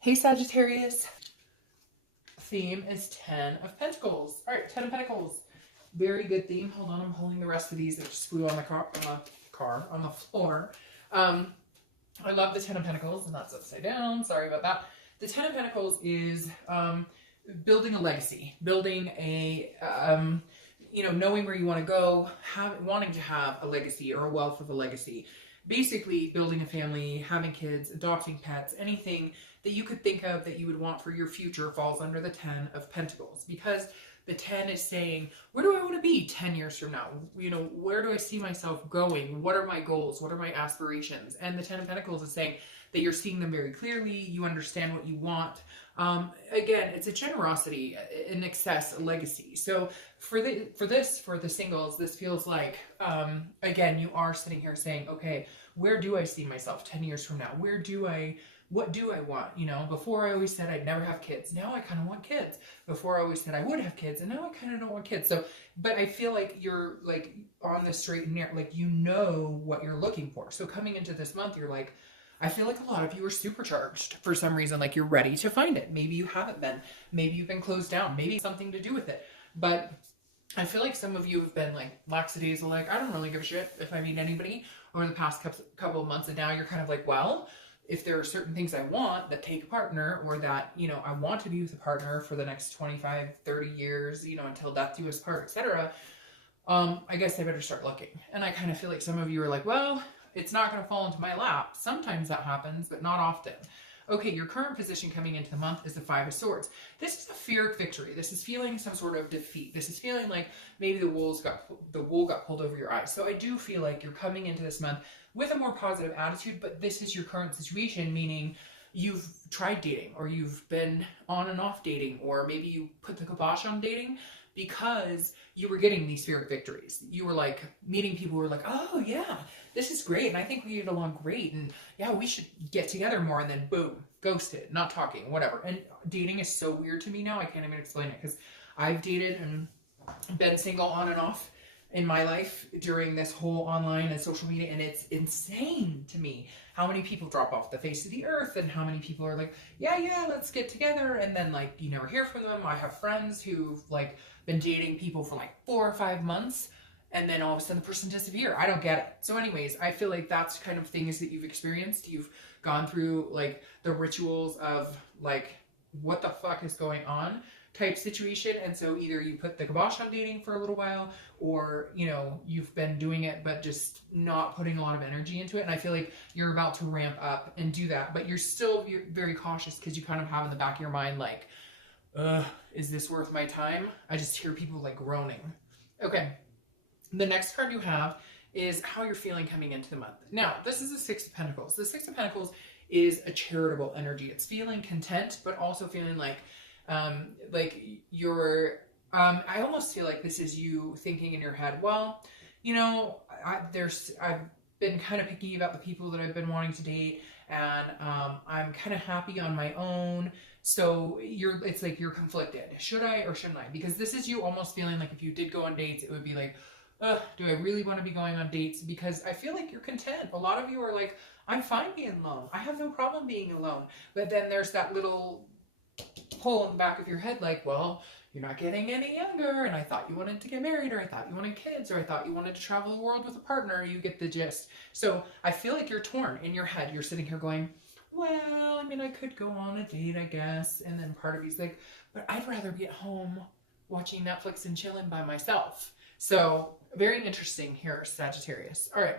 Hey Sagittarius, theme is 10 of Pentacles. All right, 10 of Pentacles. Very good theme. Hold on, I'm holding the rest of these that just flew on the floor. I love the 10 of Pentacles, and that's upside down. Sorry about that. The 10 of Pentacles is building a legacy, building a, knowing where you want to go, wanting to have a legacy or a wealth of a legacy. Basically, building a family, having kids, adopting pets, anything that you could think of that you would want for your future falls under the 10 of Pentacles, because the 10 is saying, where do I want to be 10 years from now? Where do I see myself going? What are my goals? What are my aspirations? And the 10 of Pentacles is saying that you're seeing them very clearly. You understand what you want. Again, it's a generosity, an excess, a legacy. So for the singles, this feels like, again, you are sitting here saying, okay, where do I see myself 10 years from now? What do I want? Before I always said I'd never have kids. Now I kind of want kids. Before I always said I would have kids, and now I kind of don't want kids. So, but I feel like you're like on the straight and narrow, like you know what you're looking for. So coming into this month, you're like, I feel like a lot of you are supercharged for some reason, like you're ready to find it. Maybe you haven't been. Maybe you've been closed down. Maybe it's something to do with it. But I feel like some of you have been like lackadaisical, like, I don't really give a shit if I meet anybody over the past couple of months. And now you're kind of like, well, if there are certain things I want that take a partner, or that, I want to be with a partner for the next 25, 30 years, until death do us part, etc. I guess I better start looking. And I kind of feel like some of you are like, well, it's not going to fall into my lap. Sometimes that happens, but not often. Okay, your current position coming into the month is the Five of Swords. This is a fear of victory. This is feeling some sort of defeat. This is feeling like maybe the wool got pulled over your eyes. So I do feel like you're coming into this month with a more positive attitude, but this is your current situation, meaning you've tried dating, or you've been on and off dating, or maybe you put the kibosh on dating because you were getting these fear of victories. You were like meeting people who were like, oh yeah, this is great, and I think we get along great, and yeah, we should get together more, and then boom, ghosted, not talking, whatever. And dating is so weird to me now, I can't even explain it, because I've dated and been single on and off in my life during this whole online and social media, and it's insane to me how many people drop off the face of the earth, and how many people are like, yeah, let's get together, and then like you never hear from them. I have friends who've like been dating people for like 4 or 5 months, and then all of a sudden the person disappears. I don't get it. So anyways, I feel like that's kind of things that you've experienced. You've gone through like the rituals of like, what the fuck is going on type situation. And so either you put the kibosh on dating for a little while, or you've been doing it but just not putting a lot of energy into it. And I feel like you're about to ramp up and do that, but you're very cautious, because you kind of have in the back of your mind like, is this worth my time? I just hear people like groaning. Okay, the next card you have is how you're feeling coming into the month. Now, this is the Six of Pentacles. The Six of Pentacles is a charitable energy. It's feeling content, but also feeling like you're, I almost feel like this is you thinking in your head, well, I've been kind of picky about the people that I've been wanting to date, and I'm kind of happy on my own. So it's like you're conflicted. Should I or shouldn't I? Because this is you almost feeling like if you did go on dates, it would be like, do I really want to be going on dates? Because I feel like you're content. A lot of you are like, I'm fine being alone. I have no problem being alone. But then there's that little hole in the back of your head like, well, you're not getting any younger, and I thought you wanted to get married, or I thought you wanted kids, or I thought you wanted to travel the world with a partner. You get the gist. So I feel like you're torn in your head. You're sitting here going, well, I mean, I could go on a date, I guess. And then part of you's like, but I'd rather be at home watching Netflix and chilling by myself. So very interesting here, Sagittarius. All right.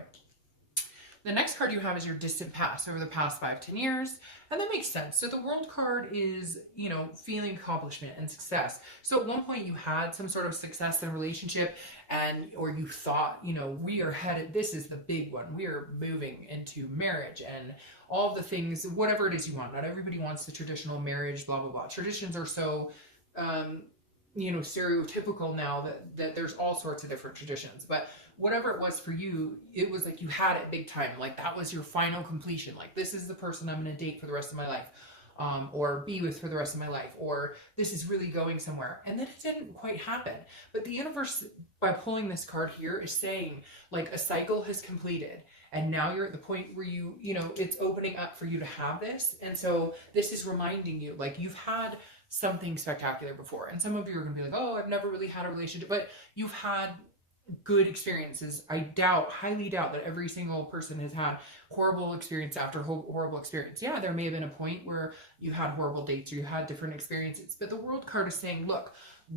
The next card you have is your distant past, over the past 5-10 years. And that makes sense. So the World card is, feeling accomplishment and success. So at one point you had some sort of success in a relationship, or you thought, we are headed, this is the big one. We are moving into marriage and all the things, whatever it is you want. Not everybody wants the traditional marriage, blah, blah, blah. Traditions are so, stereotypical now that there's all sorts of different traditions. But whatever it was for you, it was like you had it big time. Like that was your final completion. Like, this is the person I'm going to date for the rest of my life, or be with for the rest of my life, or this is really going somewhere. And then it didn't quite happen. But the universe, by pulling this card here, is saying like a cycle has completed. And now you're at the point where you know, it's opening up for you to have this. And so this is reminding you, like, you've had something spectacular before. And some of you are going to be like, oh, I've never really had a relationship, but you've had good experiences. I highly doubt that every single person has had horrible experience after horrible experience. Yeah, there may have been a point where you had horrible dates or you had different experiences, but the World card is saying, look,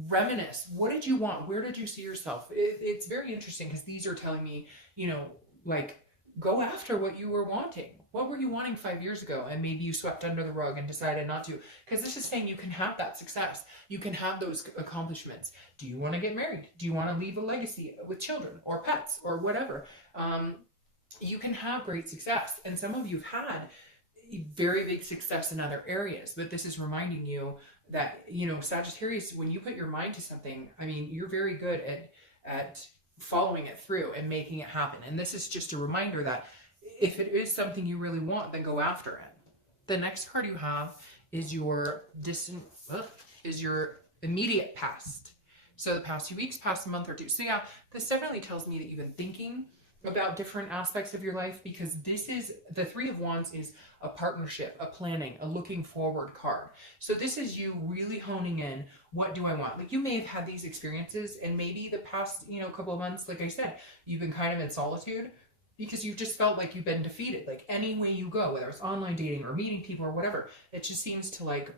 reminisce. What did you want? Where did you see yourself? It's very interesting because these are telling me, you know, like, go after what you were wanting. What were you wanting 5 years ago? And maybe you swept under the rug and decided not to. Because this is saying you can have that success. You can have those accomplishments. Do you want to get married? Do you want to leave a legacy with children or pets or whatever? You can have great success. And some of you have had very big success in other areas. But this is reminding you that, you know, Sagittarius, when you put your mind to something, I mean, you're very good at following it through and making it happen. And this is just a reminder that if it is something you really want, then go after it. The next card you have is your your immediate past. So the past 2 weeks, past a month or two. So yeah, this definitely tells me that you've been thinking about different aspects of your life, because this is, the Three of Wands is a partnership, a planning, a looking forward card. So this is you really honing in, what do I want? Like, you may have had these experiences and maybe the past, you know, couple of months, like I said, you've been kind of in solitude because you've just felt like you've been defeated. Like, any way you go, whether it's online dating or meeting people or whatever, it just seems to like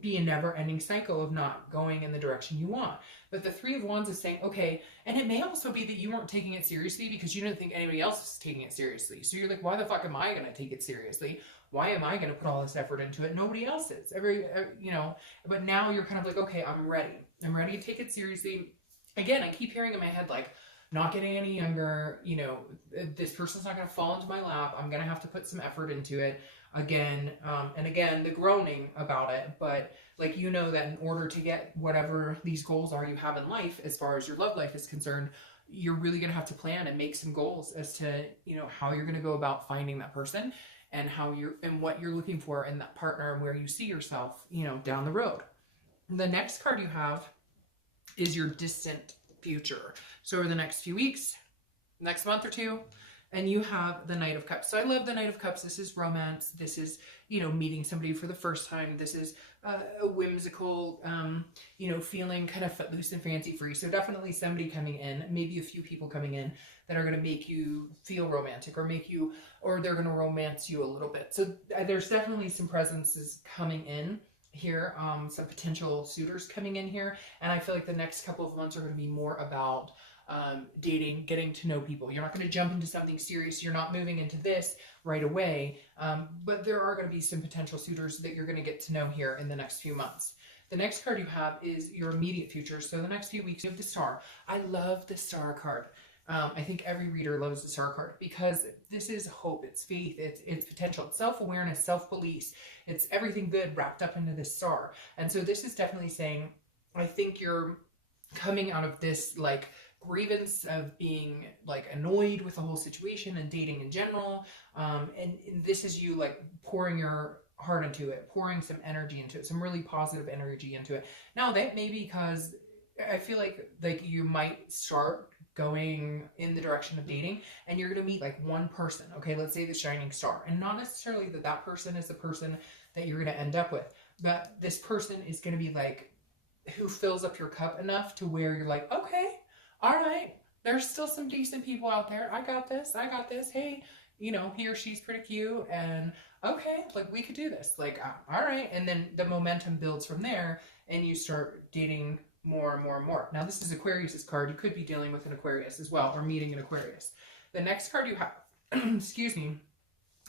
be a never-ending cycle of not going in the direction you want. But the Three of Wands is saying, okay, and it may also be that you weren't taking it seriously because you didn't think anybody else was taking it seriously. So you're like, why the fuck am I going to take it seriously? Why am I going to put all this effort into it? Nobody else is. You know, but now you're kind of like, okay, I'm ready. I'm ready to take it seriously. Again, I keep hearing in my head, like, not getting any younger, you know, this person's not going to fall into my lap. I'm going to have to put some effort into it. Again, and again, the groaning about it, but like, you know, that in order to get whatever these goals are you have in life, as far as your love life is concerned, you're really going to have to plan and make some goals as to, you know, how you're going to go about finding that person and and what you're looking for in that partner and where you see yourself, you know, down the road. The next card you have is your distant future. So over the next few weeks, next month or two, and you have the Knight of Cups. So I love the Knight of Cups. This is romance. This is, you know, meeting somebody for the first time. This is a whimsical, you know, feeling kind of footloose and fancy free. So definitely somebody coming in, maybe a few people coming in that are going to make you feel romantic or or they're going to romance you a little bit. So there's definitely some presences coming in here, some potential suitors coming in here. And I feel like the next couple of months are going to be more about dating, getting to know people. You're not going to jump into something serious. You're not moving into this right away. But there are going to be some potential suitors that you're going to get to know here in the next few months. The next card you have is your immediate future. So the next few weeks you have the Star. I love the Star card. I think every reader loves the Star card because this is hope, it's faith, it's potential, it's self-awareness, self-belief. It's everything good wrapped up into this Star. And so this is definitely saying, I think you're coming out of this like grievance of being like annoyed with the whole situation and dating in general. And this is you like pouring your heart into it, pouring some energy into it, some really positive energy into it. Now that may be because I feel like you might start going in the direction of dating and you're going to meet like one person. Okay, let's say the shining star, and not necessarily that person is the person that you're going to end up with, but this person is going to be like who fills up your cup enough to where you're like, okay, all right, there's still some decent people out there. I got this. Hey, you know, he or she's pretty cute, and okay, like we could do this. Like, all right. And then the momentum builds from there and you start dating more and more and more. Now this is Aquarius's card. You could be dealing with an Aquarius as well, or meeting an Aquarius. The next card you have, excuse me,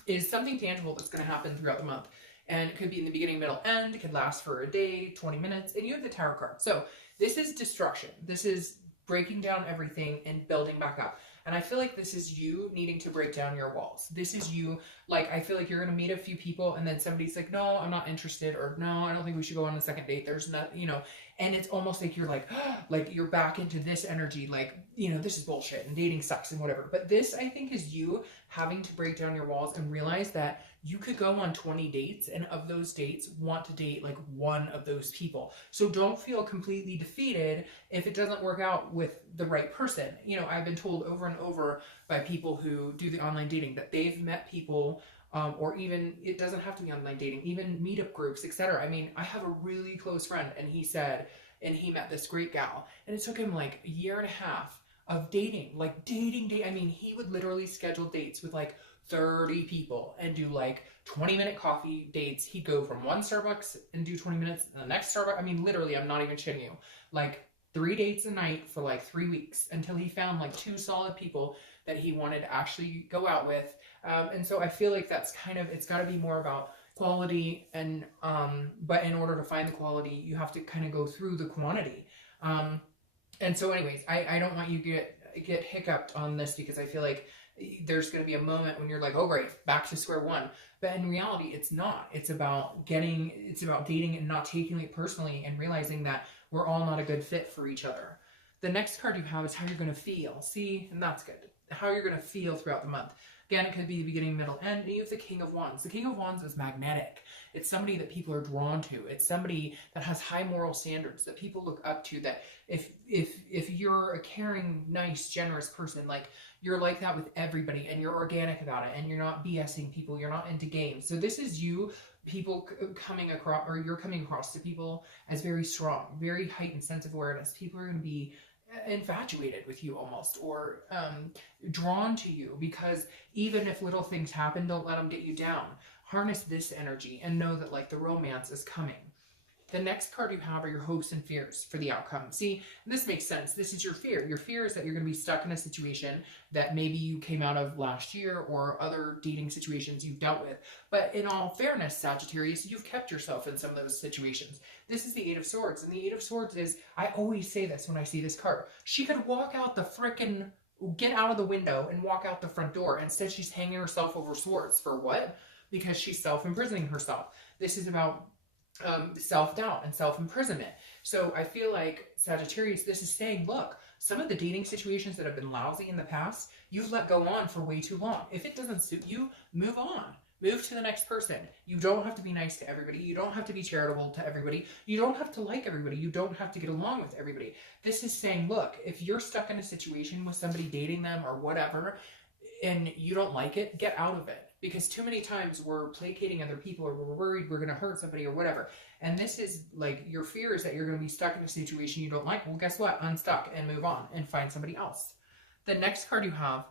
is something tangible that's going to happen throughout the month. And it could be in the beginning, middle, end. It could last for a day, 20 minutes. And you have the Tower card. So this is destruction. This is breaking down everything and building back up. And I feel like this is you needing to break down your walls. This is you, like, I feel like you're going to meet a few people and then somebody's like, no, I'm not interested, or no, I don't think we should go on a second date. There's not, you know, and it's almost like you're like, like you're back into this energy, like, you know, this is bullshit and dating sucks and whatever. But this, I think, is you having to break down your walls and realize that you could go on 20 dates, and of those dates want to date like one of those people. So don't feel completely defeated if it doesn't work out with the right person. You know, I've been told over and over by people who do the online dating that they've met people, or even, it doesn't have to be online dating, even meetup groups, etc. I mean, I have a really close friend, and he said, and he met this great gal, and it took him like a year and a half of dating, like dating. I mean, he would literally schedule dates with like 30 people and do like 20-minute coffee dates. He'd go from one Starbucks and do 20 minutes, and the next Starbucks. I mean, literally, I'm not even shitting you. Like 3 dates a night for like 3 weeks until he found like 2 solid people that he wanted to actually go out with. And so I feel like that's kind of, it's got to be more about quality, and but in order to find the quality, you have to kind of go through the quantity. And so anyways, I don't want you to get hiccuped on this, because I feel like there's going to be a moment when you're like, oh great, back to square one. But in reality, it's not. It's about dating and not taking it personally, and realizing that we're all not a good fit for each other. The next card you have is how you're going to feel. See, and that's good. How you're going to feel throughout the month. Again, it could be the beginning, middle, end. And you have the King of Wands. The King of Wands is magnetic. It's somebody that people are drawn to. It's somebody that has high moral standards that people look up to. That if you're a caring, nice, generous person, like you're like that with everybody, and you're organic about it, and you're not BSing people. You're not into games. So this is you. People coming across, or you're coming across to people as very strong, very heightened sense of awareness. People are going to be infatuated with you almost, or drawn to you, because even if little things happen, don't let them get you down. Harness this energy and know that like the romance is coming. The next card you have are your hopes and fears for the outcome. See, this makes sense. This is your fear. Your fear is that you're going to be stuck in a situation that maybe you came out of last year, or other dating situations you've dealt with. But in all fairness, Sagittarius, you've kept yourself in some of those situations. This is the Eight of Swords, and the Eight of Swords is, I always say this when I see this card, she could walk out the frickin', get out of the window and walk out the front door. Instead, she's hanging herself over swords. For what? Because she's self-imprisoning herself. This is about self-doubt and self-imprisonment. So I feel like, Sagittarius, this is saying, look, some of the dating situations that have been lousy in the past, you've let go on for way too long. If it doesn't suit you, move on. Move to the next person. You don't have to be nice to everybody. You don't have to be charitable to everybody. You don't have to like everybody. You don't have to get along with everybody. This is saying, look, if you're stuck in a situation with somebody, dating them or whatever, and you don't like it, get out of it. Because too many times we're placating other people, or we're worried we're going to hurt somebody or whatever. And this is like, your fear is that you're going to be stuck in a situation you don't like. Well, guess what? Unstuck and move on and find somebody else. The next card you have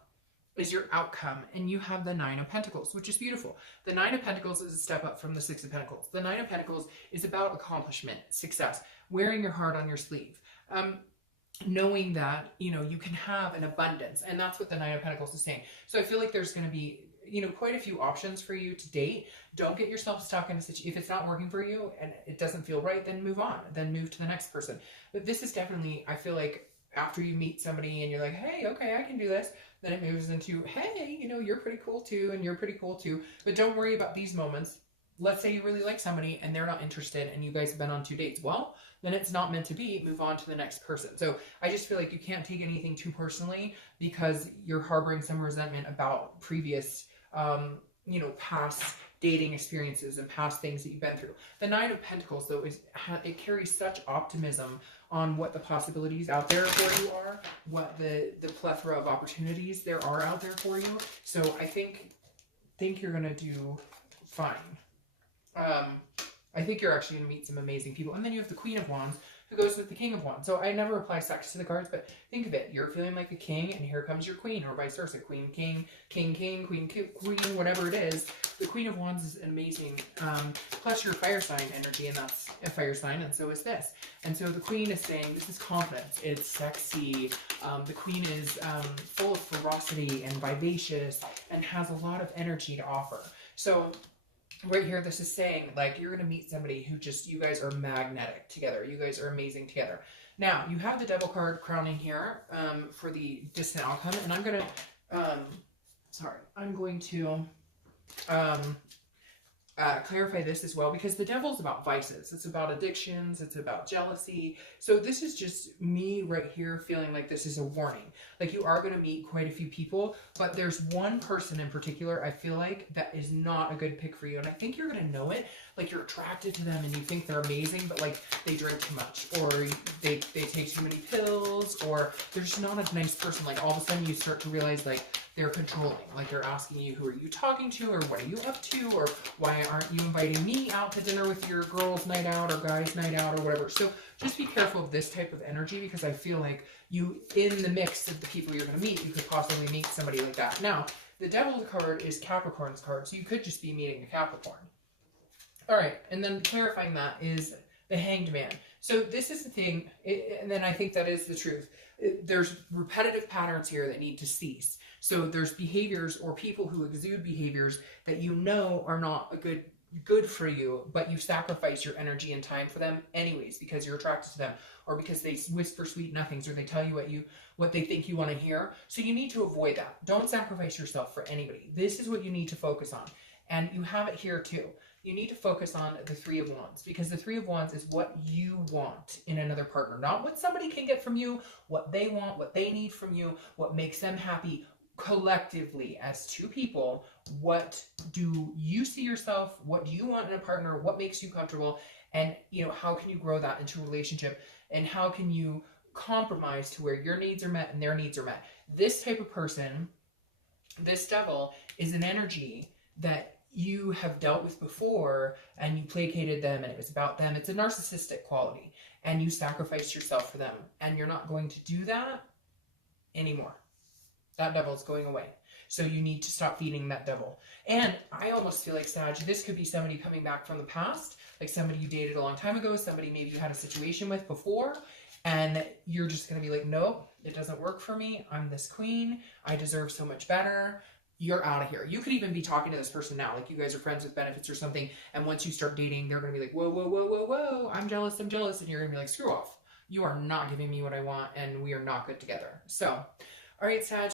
is your outcome, and you have the Nine of Pentacles, which is beautiful. The Nine of Pentacles is a step up from the Six of Pentacles. The Nine of Pentacles is about accomplishment, success, wearing your heart on your sleeve. Knowing that, you know, you can have an abundance, and that's what the Nine of Pentacles is saying. So I feel like there's going to be, you know, quite a few options for you to date. Don't get yourself stuck in a situation. If it's not working for you and it doesn't feel right, then move on. Then move to the next person. But this is definitely, I feel like, after you meet somebody and you're like, hey, okay, I can do this. Then it moves into, hey, you know, you're pretty cool too, and you're pretty cool too. But don't worry about these moments. Let's say you really like somebody and they're not interested, and you guys have been on 2 dates. Well, then it's not meant to be. Move on to the next person. So I just feel like you can't take anything too personally, because you're harboring some resentment about previous, you know, past dating experiences and past things that you've been through. The Nine of Pentacles, though, it carries such optimism on what the possibilities out there for you are, what the plethora of opportunities there are out there for you. So I think you're gonna do fine. I think you're actually going to meet some amazing people. And then you have the Queen of Wands, who goes with the King of Wands. So I never apply sex to the cards, but think of it. You're feeling like a king, and here comes your queen, or vice versa. Queen, king, king, king, queen, queen, whatever it is. The Queen of Wands is amazing. Plus your fire sign energy, and that's a fire sign, and so is this. And so the Queen is saying, this is confidence. It's sexy. The Queen is full of ferocity and vivacious, and has a lot of energy to offer. So right here, this is saying, like, you're going to meet somebody who just, you guys are magnetic together. You guys are amazing together. Now, you have the Devil card crowning here for the distant outcome. And I'm going to, clarify this as well, because the devil's about vices. It's about addictions. It's about jealousy. So this is just me right here feeling like this is a warning. Like, you are going to meet quite a few people, but there's one person in particular I feel like that is not a good pick for you. And I think you're going to know it. Like, you're attracted to them and you think they're amazing, but like they drink too much, or they take too many pills, or they're just not a nice person. Like, all of a sudden you start to realize like they're controlling. Like, they're asking you, who are you talking to, or what are you up to, or why aren't you inviting me out to dinner with your girls' night out or guys' night out or whatever. So just be careful of this type of energy, because I feel like you, in the mix of the people you're going to meet, you could possibly meet somebody like that. Now, the Devil's card is Capricorn's card, so you could just be meeting a Capricorn. All right, and then clarifying that is the Hanged Man. So this is the thing, and then I think that is the truth. There's repetitive patterns here that need to cease. So there's behaviors or people who exude behaviors that you know are not a good for you, but you sacrifice your energy and time for them anyways because you're attracted to them, or because they whisper sweet nothings, or they tell you what they think you want to hear. So you need to avoid that. Don't sacrifice yourself for anybody. This is what you need to focus on. And you have it here too. You need to focus on the Three of Wands, because the Three of Wands is what you want in another partner, not what somebody can get from you, what they want, what they need from you, what makes them happy. Collectively, as two people, what do you see yourself? What do you want in a partner? What makes you comfortable? And, how can you grow that into a relationship? And how can you compromise to where your needs are met and their needs are met? This type of person, this Devil, is an energy that you have dealt with before, and you placated them, and it was about them. It's a narcissistic quality, and you sacrificed yourself for them, and you're not going to do that anymore. That Devil's going away. So you need to stop feeding that Devil. And I almost feel like, Sag, this could be somebody coming back from the past, like somebody you dated a long time ago, somebody maybe you had a situation with before, and you're just going to be like, nope, it doesn't work for me. I'm this queen. I deserve so much better. You're out of here. You could even be talking to this person now, like you guys are friends with benefits or something, and once you start dating, they're going to be like, whoa, whoa, whoa, whoa, whoa, I'm jealous, and you're going to be like, screw off. You are not giving me what I want, and we are not good together. So, all right, Sag,